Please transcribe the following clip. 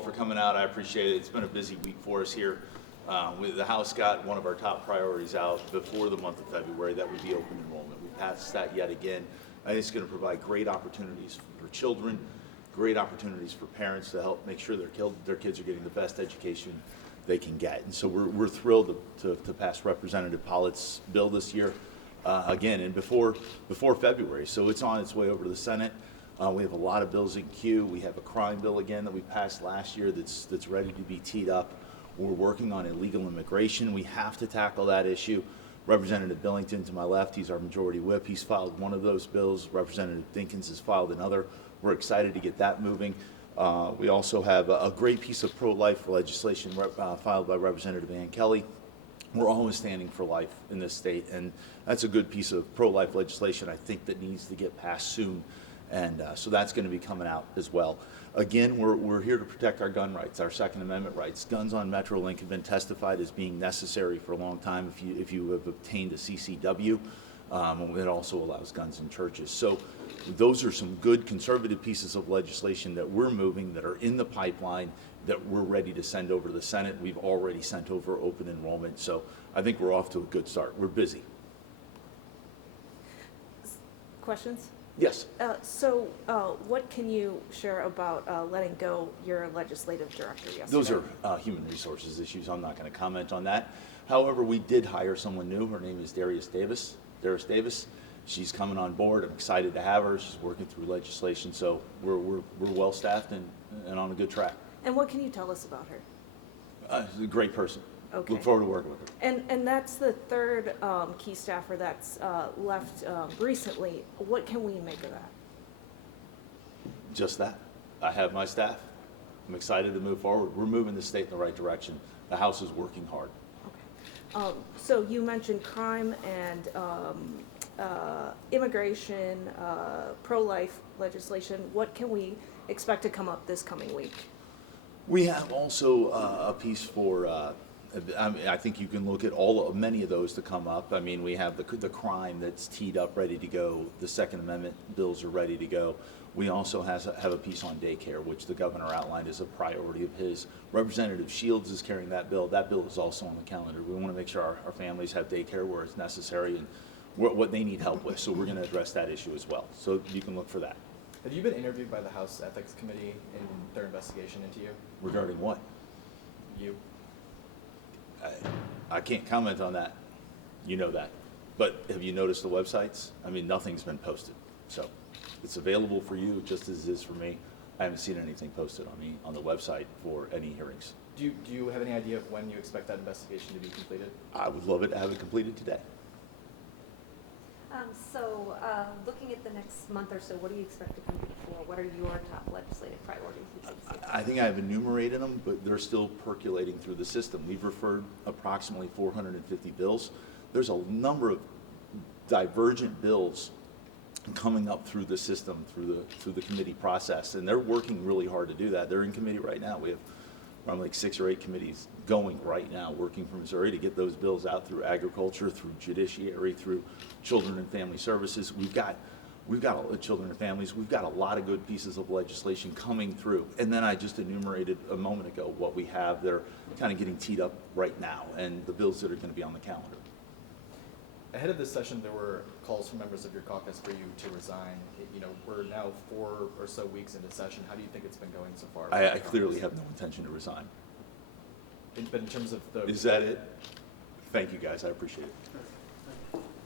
For coming out. I appreciate it. It's been a busy week for us here. The House got one of our top priorities out before the month of February. That would be open enrollment. We passed that yet again. I think it's going to provide great opportunities for children, great opportunities for parents to help make sure their kids are getting the best education they can get. And so we're thrilled to pass Representative Pollitt's bill this year again, and before February. So it's on its way over to the Senate. We have a lot of bills in queue. We have a crime bill again that we passed last year that's ready to be teed up. We're working on illegal immigration. We have to tackle that issue. Representative Billington to my left, he's our majority whip. He's filed one of those bills. Representative Dinkins has filed another. We're excited to get that moving. We also have a great piece of pro-life legislation filed by Representative Ann Kelly. We're always standing for life in this state, and that's a good piece of pro-life legislation I think that needs to get passed soon. And so that's going to be coming out as well. Again, we're here to protect our gun rights, our Second Amendment rights. Guns on Metrolink have been testified as being necessary for a long time if you have obtained a CCW. It also allows guns in churches. So those are some good conservative pieces of legislation that we're moving, that are in the pipeline, that we're ready to send over to the Senate. We've already sent over open enrollment. So I think we're off to a good start. We're busy. Questions? Yes. What can you share about letting go your legislative director yesterday? Those are human resources issues. I'm not going to comment on that. However, we did hire someone new. Her name is Darius Davis. She's coming on board. I'm excited to have her. She's working through legislation. So we're well staffed and on a good track. And what can you tell us about her? She's a great person. Okay. Look forward to working with her. And that's the third key staffer that's left recently. What can we make of that? Just that. I have my staff. I'm excited to move forward. We're moving the state in the right direction. The House is working hard. Okay. So you mentioned crime and immigration, pro-life legislation. What can we expect to come up this coming week? We have also a piece for I think you can look at many of those to come up. I mean, we have the crime that's teed up, ready to go. The Second Amendment bills are ready to go. We also have a piece on daycare, which the governor outlined as a priority of his. Representative Shields is carrying that bill. That bill is also on the calendar. We want to make sure our families have daycare where it's necessary and what they need help with. So we're going to address that issue as well. So you can look for that. Have you been interviewed by the House Ethics Committee in their investigation into you? Regarding what? You. I can't comment on that. You know that. But have you noticed the websites? I mean, nothing's been posted. So it's available for you just as it is for me. I haven't seen anything posted on the website for any hearings. Do you have any idea of when you expect that investigation to be completed? I would love it to have it completed today. Looking at the next month or so, what do you expect to come before? What are your top legislative priorities? I think I've enumerated them, but they're still percolating through the system. We've referred approximately 450 bills. There's a number of divergent bills coming up through the system, through the committee process, and they're working really hard to do that. They're in committee right now. We have around like 6 or 8 committees going right now, working from Missouri to get those bills out through agriculture, through judiciary, through children and family services. We've got children and families. We've got a lot of good pieces of legislation coming through. And then I just enumerated a moment ago what we have. They're kind of getting teed up right now, and the bills that are going to be on the calendar. Ahead of this session, there were calls from members of your caucus for you to resign. We're now 4 or so weeks into session. How do you think it's been going so far? I clearly have no intention to resign. But in terms of the... Is that it? Thank you, guys. I appreciate it.